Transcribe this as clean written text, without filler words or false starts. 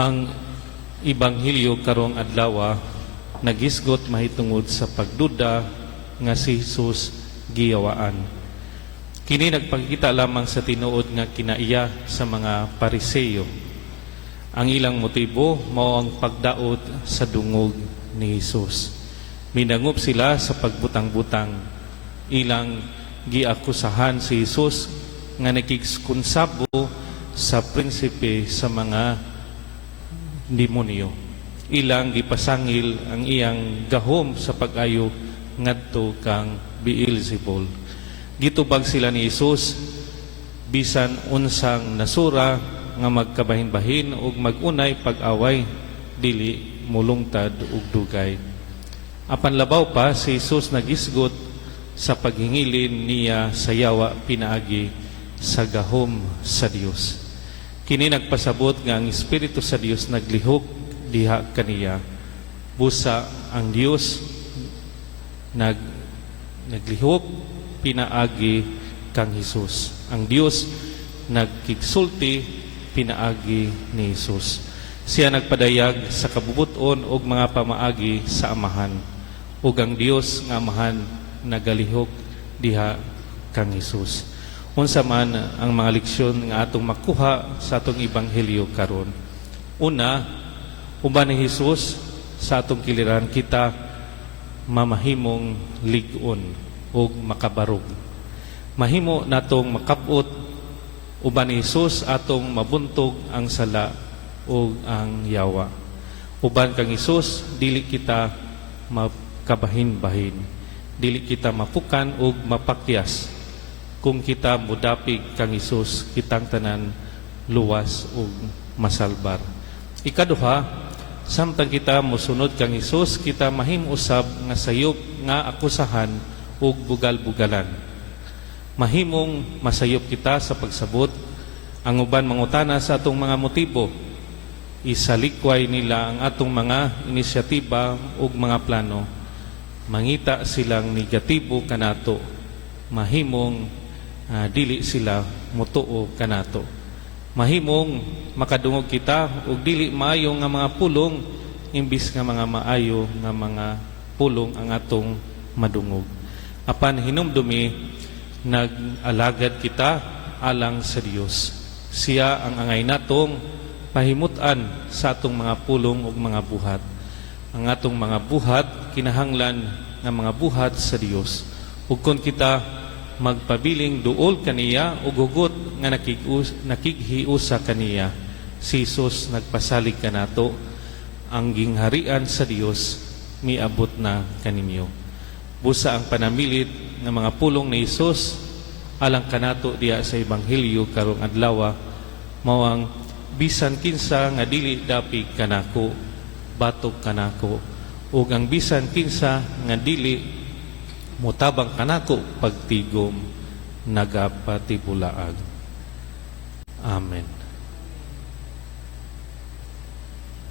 Ang Ibanghilyo karong adlaw nagisgot mahitungod sa pagduda nga si Jesus giyawaan. Kini nagpakita lamang sa tinuod nga kinaiya sa mga Pariseyo. Ang ilang motibo mao ang pagdaot sa dungog ni Jesus. Minangup sila sa pagbutang-butang. Ilang giakusahan si Jesus nga nakikonsabo sa prinsipe sa mga demonyo. Ilang gipasangil ang iyang gahom sa pag-ayo ngadto kang Beelzebul. Gitubag sila ni Jesus bisan unsang nasura nga magkabahin-bahin ug magunay pag-away dili mulungtad ug dugay. Apan labaw pa si Jesus nagisgot sa paghingilin niya sa yawa pinaagi sa gahom sa Dios. Kini nagpasabot nga ang Espiritu sa Dios naglihok diha kaniya. Busa ang Dios naglihok pinaagi kang Jesus. Ang Dios nagkigsulti pinaagi ni Jesus. Siya nagpadayag sa kabubuton og mga pamaagi sa Amahan. Ug ang Dios nga Amahan nagalihok diha kang Jesus. Unsa man ang mga leksyon nga atong makuha sa atong Ebanghelyo karon. Una, uban ni Jesus sa atong kiliran kita mamahimong lig-on o makabarog. Mahimo natong makapot uban ni Jesus atong mabuntog ang sala o ang yawa. Uban kang Jesus dili kita makabahin-bahin. Dili kita mapukan o mapakyas. Kung kita mudapig kang Jesus, kitang tanan luwas o masalbar. Ikaduha, samtang kita musunod kang Jesus, kita mahim-usab nga sayop nga akusahan o bugal-bugalan. Mahimong masayop kita sa pagsabot ang uban mangutana sa atong mga motibo. Isalikway nila ang atong mga inisyatiba o mga plano. Mangita silang negatibo kanato. Mahimong dili sila mutuo kanato. Mahimong makadungog kita ug dili maayo nga mga pulong imbis nga mga maayo nga mga pulong ang atong madungog. Apan hinumdumi nag-alagad kita alang sa Dios. Siya ang angay natong pahimutan sa atong mga pulong ug mga buhat. Ang atong mga buhat kinahanglan nga mga buhat sa Dios. Ug kun kita magpabiling duol kaniya o gugot nga nakighiusa kaniya, si Jesus nagpasalig kanato, ang gingharian sa Dios miabot na kaninyo. Busa ang panamilit ng mga pulong ni Jesus alang kanato diya sa Ebanghelyo karong adlaw mao ang bisan kinsa nga dili dapig kanako batok kanako ug ang bisan kinsa nga dili mutabang kanako pagtigom nagapatibulaag. Amen.